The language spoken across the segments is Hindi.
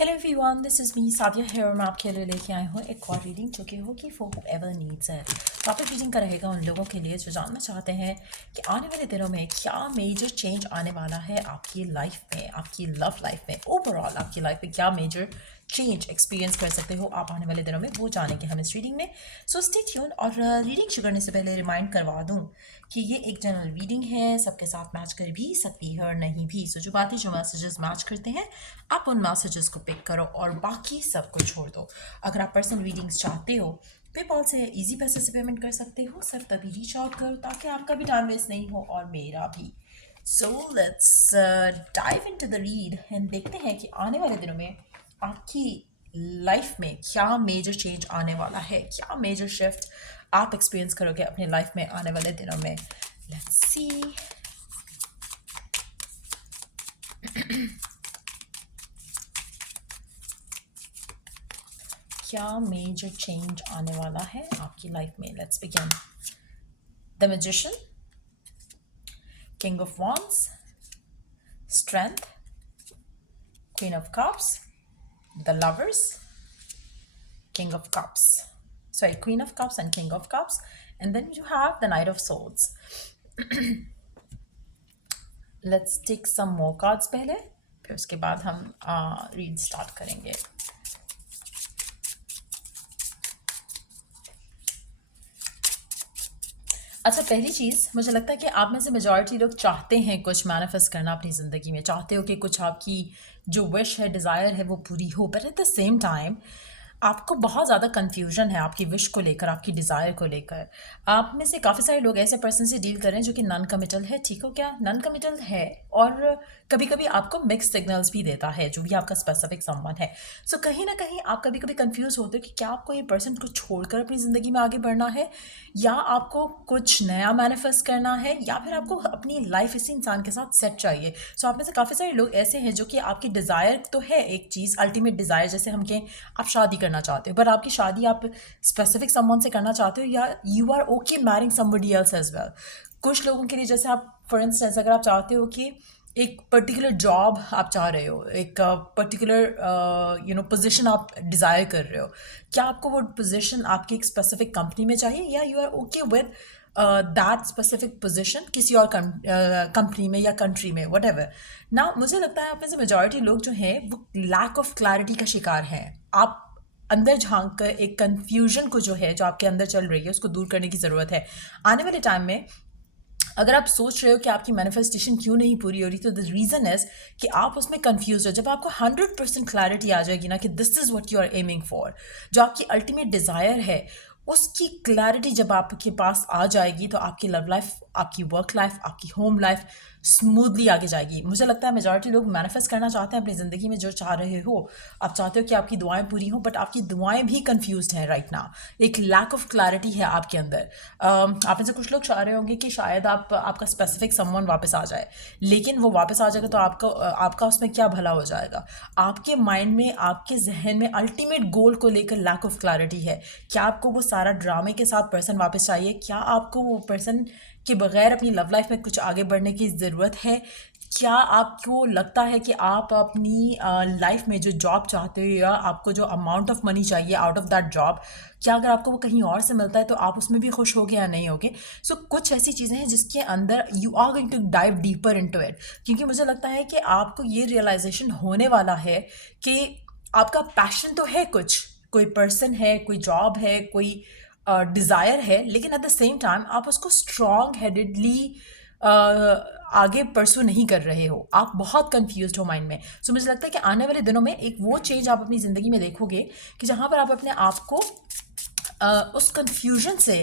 Hello everyone, this is me Sadia है और मैं आपके लिए लेके आई हूँ एक और रीडिंग जो कि होगी फॉर हूएवर नीड्स है। टॉपिक रीडिंग का रहेगा उन लोगों के लिए जो जानना चाहते हैं कि आने वाले दिनों में क्या मेजर चेंज आने वाला है आपकी लाइफ में, आपकी लव लाइफ में, ओवरऑल आपकी लाइफ में क्या मेजर चेंज एक्सपीरियंस कर सकते हो आप आने वाले दिनों में, वो जानेंगे हम इस रीडिंग में। So stay tune. और रीडिंग शुरू करने से पहले रिमाइंड करवा दूँ कि ये एक जनरल रीडिंग है, सबके साथ मैच कर भी सकती है और नहीं भी। सो जो बातें जो मैसेजेस मैच करते हैं आप उन मैसेजेस को पिक करो और बाकी सब को छोड़ दो। अगर आप पर्सनल रीडिंग्स चाहते हो पेपॉल से इजी पैसे से पेमेंट कर सकते हो, सिर्फ तभी रीच आउट करो ताकि आपका भी टाइम वेस्ट नहीं हो और मेरा भी। So let's dive into the read and देखते हैं कि आने वाले दिनों में आपकी लाइफ में क्या मेजर चेंज आने वाला है, क्या मेजर शिफ्ट आप एक्सपीरियंस करोगे अपने लाइफ में आने वाले दिनों में। Let's see. क्या मेजर चेंज आने वाला है आपकी लाइफ में। Let's begin. The magician, king of wands, strength, queen of cups, the lovers, king of cups, sorry, queen of cups and king of cups, and then you have the knight of swords. Let's take some more cards पहले, फिर उसके बाद हम रीड स्टार्ट करेंगे। अच्छा, पहली चीज़ मुझे लगता है कि आप में से मेजॉरिटी लोग चाहते हैं कुछ मैनिफेस्ट करना अपनी ज़िंदगी में, चाहते हो कि कुछ आपकी जो विश है, डिज़ायर है वो पूरी हो, but at the same time आपको बहुत ज़्यादा कन्फ्यूजन है आपकी विश को लेकर, आपकी डिज़ायर को लेकर। आप में से काफ़ी सारे लोग ऐसे पर्सन से डील कर रहे हैं जो कि नॉन कमिटल है। ठीक हो क्या? नॉन कमिटल है और कभी कभी आपको मिक्स सिग्नल्स भी देता है जो भी आपका स्पेसिफिक संबंध है। सो कहीं ना कहीं आप कभी कभी कंफ्यूज होते हो कि क्या आपको ये पर्सन को छोड़कर अपनी ज़िंदगी में आगे बढ़ना है, या आपको कुछ नया मैनिफेस्ट करना है, या फिर आपको अपनी लाइफ इसी इंसान के साथ सेट चाहिए। सो आप में से काफ़ी सारे लोग ऐसे हैं जो कि आपकी डिज़ायर तो है एक चीज़, अल्टीमेट डिज़ायर, जैसे हम कहें आप शादी करना चाहते हो, पर आपकी शादी आप स्पेसिफिक समवन से करना चाहते हो, या you are okay marrying somebody else as well. कुछ लोगों के लिए जैसे आप फॉर इंस्टेंस अगर आप चाहते हो कि एक पर्टिकुलर जॉब आप चाह रहे हो, एक पर्टिकुलर पोजीशन आप डिज़ायर कर रहे हो, क्या आपको वो पोजीशन आपकी एक स्पेसिफिक कंपनी में चाहिए, या you are okay with that specific position किसी और कंपनी में या कंट्री में, वट एवर ना। मुझे लगता है आप में से मेजॉरिटी लोग जो हैं वो लैक ऑफ क्लैरिटी का शिकार हैं। आप अंदर झांक कर एक कन्फ्यूजन को जो है, जो आपके अंदर चल रही है, उसको दूर करने की ज़रूरत है। आने वाले टाइम में अगर आप सोच रहे हो कि आपकी मैनिफेस्टेशन क्यों नहीं पूरी हो रही, तो द रीज़न इज़ कि आप उसमें कंफ्यूज हो। जब आपको 100% क्लैरिटी आ जाएगी ना कि this is what you are aiming for, जो आपकी अल्टीमेट डिज़ायर है, उसकी क्लैरिटी जब आपके पास आ जाएगी तो आपकी लव लाइफ, आपकी वर्क लाइफ, आपकी होम लाइफ स्मूथली आगे जाएगी। मुझे लगता है मेजॉरिटी लोग मैनिफेस्ट करना चाहते हैं अपनी ज़िंदगी में जो चाह रहे हो। आप चाहते हो कि आपकी दुआएं पूरी हों, बट आपकी दुआएं भी कंफ्यूज्ड हैं राइट नाउ। एक लैक ऑफ क्लैरिटी है आपके अंदर। आप में से कुछ लोग चाह रहे होंगे कि शायद आपका स्पेसिफिक समवन वापस आ जाए, लेकिन वो वापस आ जाएगा तो आपका उसमें क्या भला हो जाएगा। आपके माइंड में, आपके जहन में अल्टीमेट गोल को लेकर लैक ऑफ क्लैरिटी है। क्या आपको वो सारा ड्रामे के साथ पर्सन वापस चाहिए? क्या आपको वो पर्सन के बगैर अपनी लव लाइफ में कुछ आगे बढ़ने की ज़रूरत है? क्या आपको लगता है कि आप अपनी लाइफ में जो जॉब चाहते हो, या आपको जो अमाउंट ऑफ मनी चाहिए आउट ऑफ दैट जॉब, क्या अगर आपको वो कहीं और से मिलता है तो आप उसमें भी खुश होगे या नहीं होगे? सो कुछ ऐसी चीज़ें हैं जिसके अंदर you are going to dive deeper into it, क्योंकि मुझे लगता है कि आपको ये रियलाइजेशन होने वाला है कि आपका पैशन तो है, कुछ कोई पर्सन है, कोई जॉब है, कोई डिज़ायर है, लेकिन एट द सेम टाइम आप उसको स्ट्रॉन्ग हेडेडली आगे परसू नहीं कर रहे हो। आप बहुत कंफ्यूज्ड हो माइंड में। सो मुझे लगता है कि आने वाले दिनों में एक वो चेंज आप अपनी ज़िंदगी में देखोगे कि जहाँ पर आप अपने आप को उस कन्फ्यूजन से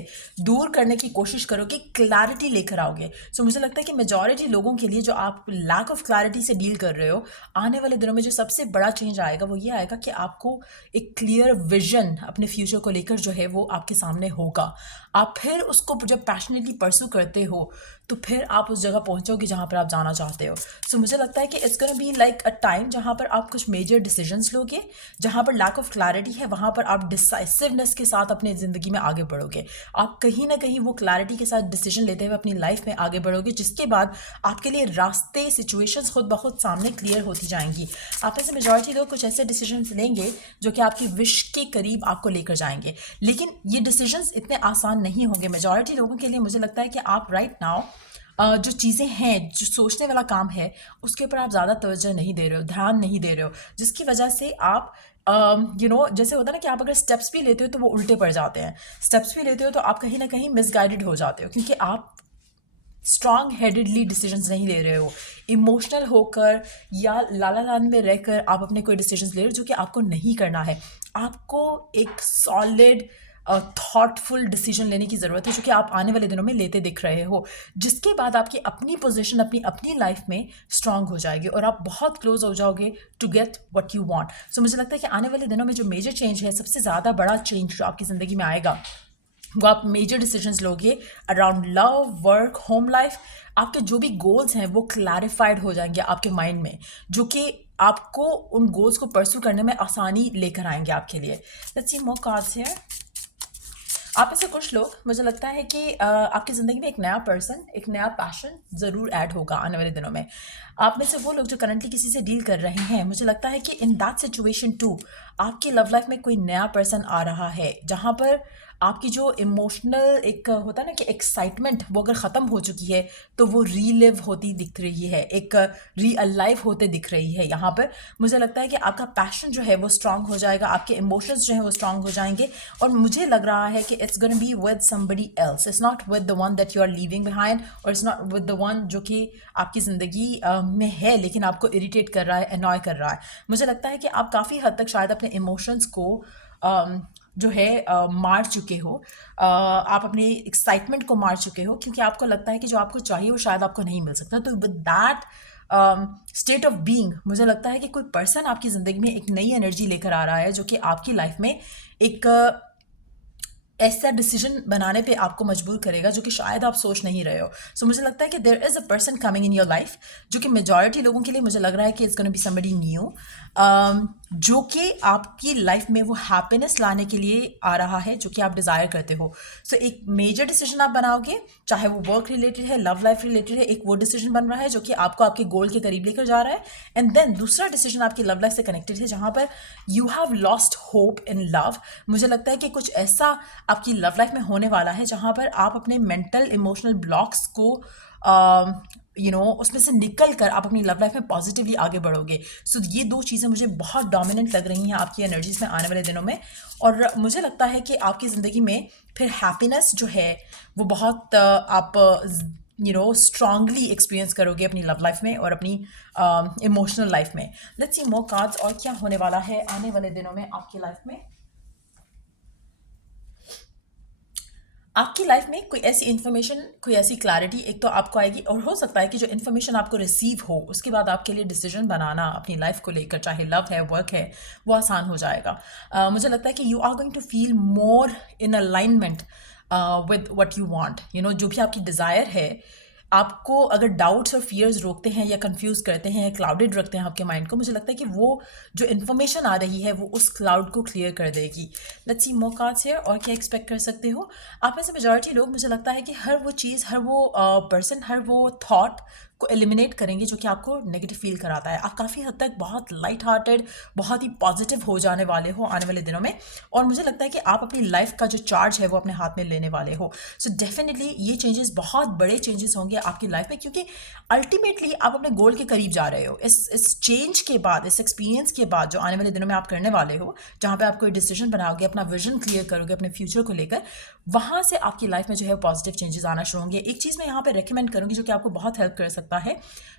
दूर करने की कोशिश करोगे, क्लैरिटी लेकर आओगे। सो मुझे लगता है कि मेजॉरिटी लोगों के लिए जो आप लैक ऑफ क्लैरिटी से डील कर रहे हो, आने वाले दिनों में जो सबसे बड़ा चेंज आएगा वो ये आएगा कि आपको एक क्लियर विजन अपने फ्यूचर को लेकर जो है वो आपके सामने होगा। आप फिर उसको जब पैशनेटली परसू करते हो तो फिर आप उस जगह पहुंचोगे जहाँ पर आप जाना चाहते हो। सो मुझे लगता है कि it's gonna be like a time जहाँ पर आप कुछ मेजर डिसीजंस लोगे, जहाँ पर लैक ऑफ क्लैरिटी है वहाँ पर आप डिसाइसिवनेस के साथ अपनी ज़िंदगी में आगे बढ़ोगे। आप कहीं ना कहीं वो क्लैरिटी के साथ डिसीजन लेते हुए अपनी लाइफ में आगे बढ़ोगे, जिसके बाद आपके लिए रास्ते, सिचुएशंस खुद ब खुद सामने क्लियर होती जाएंगी। आप में से मेजॉरिटी लोग कुछ ऐसे डिसीजंस लेंगे जो कि आपकी विश के करीब आपको लेकर जाएंगे, लेकिन ये डिसीजंस इतने आसान नहीं होंगे मेजॉरिटी लोगों के लिए। मुझे लगता है कि आप राइट नाउ जो चीज़ें हैं, जो सोचने वाला काम है, उसके ऊपर आप ज़्यादा तवज्जो नहीं दे रहे हो, ध्यान नहीं दे रहे हो, जिसकी वजह से आप जैसे होता है ना कि आप अगर स्टेप्स भी लेते हो तो वो उल्टे पड़ जाते हैं। स्टेप्स भी लेते हो तो आप कहीं ना कहीं मिसगाइडेड हो जाते हो, क्योंकि आप स्ट्रांग हेडेडली डिसीजंस नहीं ले रहे हो। इमोशनल होकर या लाला लैंड में रहकर आप अपने कोई डिसीजंस ले रहे हो जो कि आपको नहीं करना है। आपको एक सॉलिड थॉटफुल डिसीजन लेने की ज़रूरत है, जो कि आप आने वाले दिनों में लेते दिख रहे हो, जिसके बाद आपकी अपनी पोजीशन अपनी अपनी लाइफ में स्ट्रांग हो जाएगी और आप बहुत क्लोज हो जाओगे to get what you want. So मुझे लगता है कि आने वाले दिनों में जो मेजर चेंज है, सबसे ज़्यादा बड़ा चेंज जो आपकी ज़िंदगी में आएगा, वो आप मेजर डिसीजंस लोगे around love, work, home life. आपके जो भी गोल्स हैं वो क्लैरिफाइड हो जाएंगे आपके माइंड में, जो कि आपको उन गोल्स को परस्यू करने में आसानी लेकर आएंगे आपके लिए। Let's see more cards here. आप में से कुछ लोग, मुझे लगता है कि आपकी ज़िंदगी में एक नया पर्सन, एक नया पैशन ज़रूर ऐड होगा आने वाले दिनों में। आप में से वो लोग जो करंटली किसी से डील कर रहे हैं, मुझे लगता है कि इन दैट सिचुएशन टू आपकी लव लाइफ में कोई नया पर्सन आ रहा है, जहाँ पर आपकी जो इमोशनल एक होता है ना कि एक्साइटमेंट, वो अगर ख़त्म हो चुकी है तो वो रीलिव होती दिख रही है, एक रीअलाइव होते दिख रही है। यहाँ पर मुझे लगता है कि आपका पैशन जो है वो स्ट्रांग हो जाएगा, आपके इमोशंस जो हैं वो स्ट्रांग हो जाएंगे, और मुझे लग रहा है कि it's gonna be with somebody else, it's not with the one that you are leaving behind, और it's not with the one जो कि आपकी ज़िंदगी में है लेकिन आपको इरिटेट कर रहा है, अनॉय कर रहा है। मुझे लगता है कि आप काफ़ी हद तक शायद अपने इमोशंस को जो है मार चुके हो, आप अपनी एक्साइटमेंट को मार चुके हो, क्योंकि आपको लगता है कि जो आपको चाहिए वो शायद आपको नहीं मिल सकता। तो with that state of being, मुझे लगता है कि कोई पर्सन आपकी ज़िंदगी में एक नई एनर्जी लेकर आ रहा है, जो कि आपकी लाइफ में एक ऐसा डिसीजन बनाने पे आपको मजबूर करेगा जो कि शायद आप सोच नहीं रहे हो। सो मुझे लगता है कि there is a person coming in your life, जो कि मेजॉरिटी लोगों के लिए मुझे लग रहा है कि it's gonna be somebody new, जो कि आपकी लाइफ में वो हैप्पीनेस लाने के लिए आ रहा है जो कि आप डिज़ायर करते हो। सो एक मेजर डिसीजन आप बनाओगे, चाहे वो वर्क रिलेटेड है, लव लाइफ रिलेटेड है, एक वो डिसीजन बन रहा है जो कि आपको आपके गोल के करीब लेकर जा रहा है। एंड देन दूसरा डिसीजन आपकी लव लाइफ से कनेक्टेड है, जहाँ पर you have lost hope in love. मुझे लगता है कि कुछ ऐसा आपकी लव लाइफ में होने वाला है जहाँ पर आप अपने मेंटल इमोशनल ब्लॉक्स को उसमें से निकल कर आप अपनी लव लाइफ में पॉजिटिवली आगे बढ़ोगे। सो ये दो चीज़ें मुझे बहुत डोमिनेंट लग रही हैं आपकी एनर्जीज में आने वाले दिनों में, और मुझे लगता है कि आपकी ज़िंदगी में फिर हैप्पीनेस जो है वो बहुत आप स्ट्रांगली एक्सपीरियंस करोगे अपनी लव लाइफ में और अपनी इमोशनल लाइफ में। लेट्स सी मोर कार्ड्स, और क्या होने वाला है आने वाले दिनों में आपकी लाइफ में। आपकी लाइफ में कोई ऐसी इन्फॉर्मेशन, कोई ऐसी क्लैरिटी एक तो आपको आएगी, और हो सकता है कि जो इन्फॉर्मेशन आपको रिसीव हो उसके बाद आपके लिए डिसीजन बनाना अपनी लाइफ को लेकर, चाहे लव है, वर्क है, वो आसान हो जाएगा। मुझे लगता है कि you are going to feel more in alignment with what you want. जो भी आपकी डिज़ायर है, आपको अगर डाउट्स और फियर्स रोकते हैं या कंफ्यूज करते हैं या क्लाउडेड रखते हैं आपके माइंड को, मुझे लगता है कि वो जो इन्फॉर्मेशन आ रही है वो उस क्लाउड को क्लियर कर देगी। Let's see more cards here, और क्या एक्सपेक्ट कर सकते हो आप में से मेजॉरिटी लोग। मुझे लगता है कि हर वो चीज़, हर वो पर्सन, हर वो थॉट को एलिमिनेट करेंगे जो कि आपको नेगेटिव फील कराता है। आप काफ़ी हद तक बहुत लाइट हार्टेड, बहुत ही पॉजिटिव हो जाने वाले हो आने वाले दिनों में, और मुझे लगता है कि आप अपनी लाइफ का जो चार्ज है वो अपने हाथ में लेने वाले हो। सो डेफिनेटली ये चेंजेस बहुत बड़े चेंजेस होंगे आपकी लाइफ में, क्योंकि अल्टीमेटली आप अपने गोल के करीब जा रहे हो। इस चेंज के बाद, इस एक्सपीरियंस के बाद जो आने वाले दिनों में आप करने वाले हो, जहाँ पे आप कोई डिसीजन बनाओगे, अपना विजन क्लियर करोगे अपने फ्यूचर को लेकर, वहाँ से आपकी लाइफ में जो है पॉजिटिव चेंजेस आना शुरू होंगे। एक चीज़ मैं यहाँ पे रेकमेंड करूँगी जो कि आपको बहुत हेल्प कर सकता है,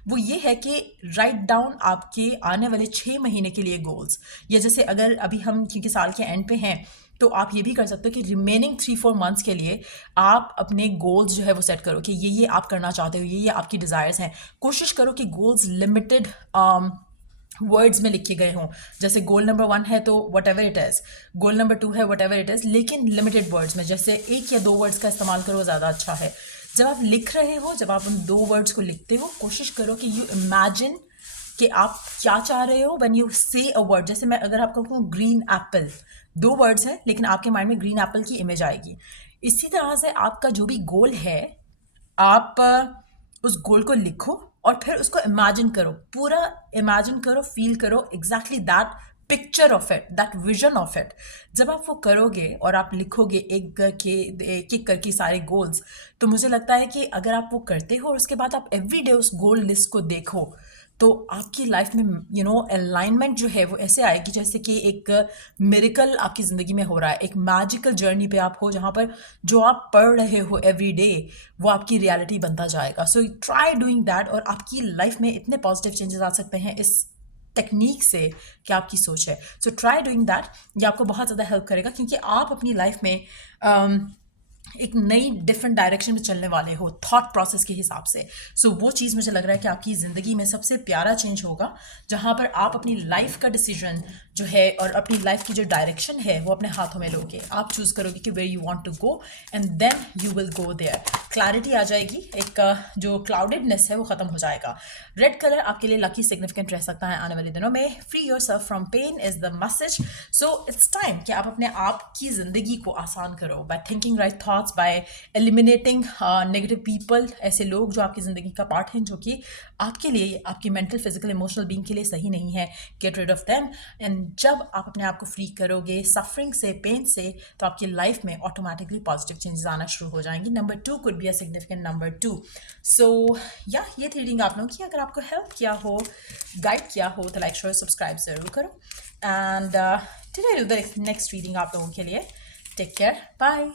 वो ये है कि राइट डाउन आपके आने वाले 6 महीने के लिए गोल्स, या जैसे अगर अभी हम क्योंकि साल के एंड पे हैं, तो आप ये भी कर सकते हो कि रिमेनिंग 3-4 मंथ्स के लिए आप अपने गोल्स जो है वो सेट करो कि ये आप करना चाहते हो, ये आपकी डिज़ायर्स हैं। कोशिश करो कि गोल्स लिमिटेड वर्ड्स में लिखे गए हों। जैसे गोल नंबर 1 है तो what ever it is, goal number 2 है वट एवर इट इज़, लेकिन लिमिटेड वर्ड्स में, जैसे 1 या 2 वर्ड्स का इस्तेमाल करो, ज़्यादा अच्छा है। जब आप लिख रहे हो, जब आप उन 2 वर्ड्स को लिखते हो, कोशिश करो कि यू इमेजिन कि आप क्या चाह रहे हो व्हेन यू से अ वर्ड। जैसे मैं अगर आपको कहूँ ग्रीन एप्पल, 2 वर्ड्स हैं लेकिन आपके माइंड में ग्रीन एप्पल की इमेज आएगी। इसी तरह से आपका जो भी गोल है, आप उस गोल को लिखो और फिर उसको इमेजिन करो, पूरा इमेजिन करो, फील करो exactly that picture of it, that vision of it. जब आप वो करोगे और आप लिखोगे एक एक करके सारे गोल्स, तो मुझे लगता है कि अगर आप वो करते हो और उसके बाद आप एवरी डे उस गोल लिस्ट को देखो, तो आपकी लाइफ में अलाइनमेंट जो है वो ऐसे आएगी जैसे कि एक मिरेकल आपकी ज़िंदगी में हो रहा है, एक मैजिकल जर्नी पे आप हो, जहाँ पर जो आप पढ़ रहे हो एवरी डे वो आपकी रियलिटी बनता जाएगा। सो ट्राई डूइंग दैट और आपकी लाइफ में इतने पॉजिटिव चेंजेस आ सकते हैं इस टेक्निक से कि आपकी सोच है। सो ट्राई डूइंग दैट, ये आपको बहुत ज़्यादा हेल्प करेगा क्योंकि आप अपनी लाइफ में एक नई डिफरेंट डायरेक्शन में चलने वाले हो थॉट प्रोसेस के हिसाब से। सो वो चीज़ मुझे लग रहा है कि आपकी ज़िंदगी में सबसे प्यारा चेंज होगा, जहाँ पर आप अपनी लाइफ का डिसीजन जो है और अपनी लाइफ की जो डायरेक्शन है वो अपने हाथों में लोगे। आप चूज़ करोगे कि where you want to go and then you will go there. Clarity आ जाएगी, एक जो क्लाउडेडनेस है वो ख़त्म हो जाएगा। रेड कलर आपके लिए लकी सिग्निफिकेंट रह सकता है आने वाले दिनों में। Free yourself from pain is the message. So it's time कि आप अपने आप की ज़िंदगी को आसान करो by thinking right thoughts, by eliminating negative people, ऐसे लोग जो आपकी ज़िंदगी का पार्ट हैं, जो कि आपके लिए, आपकी मेंटल, फिजिकल, इमोशनल बीइंग के लिए सही नहीं है। Get rid of them. And जब आप अपने आप को फ्री करोगे सफरिंग से, पेन से, तो आपकी लाइफ में ऑटोमेटिकली पॉजिटिव चेंजेस आना शुरू हो जाएंगी। Number 2 could be a significant number 2। सो या ये थी रीडिंग आप लोगों की। अगर आपको हेल्प किया हो, गाइड किया हो, तो लाइक शेयर सब्सक्राइब ज़रूर करो। And today do the next reading आप लोगों के लिए। Take care, bye.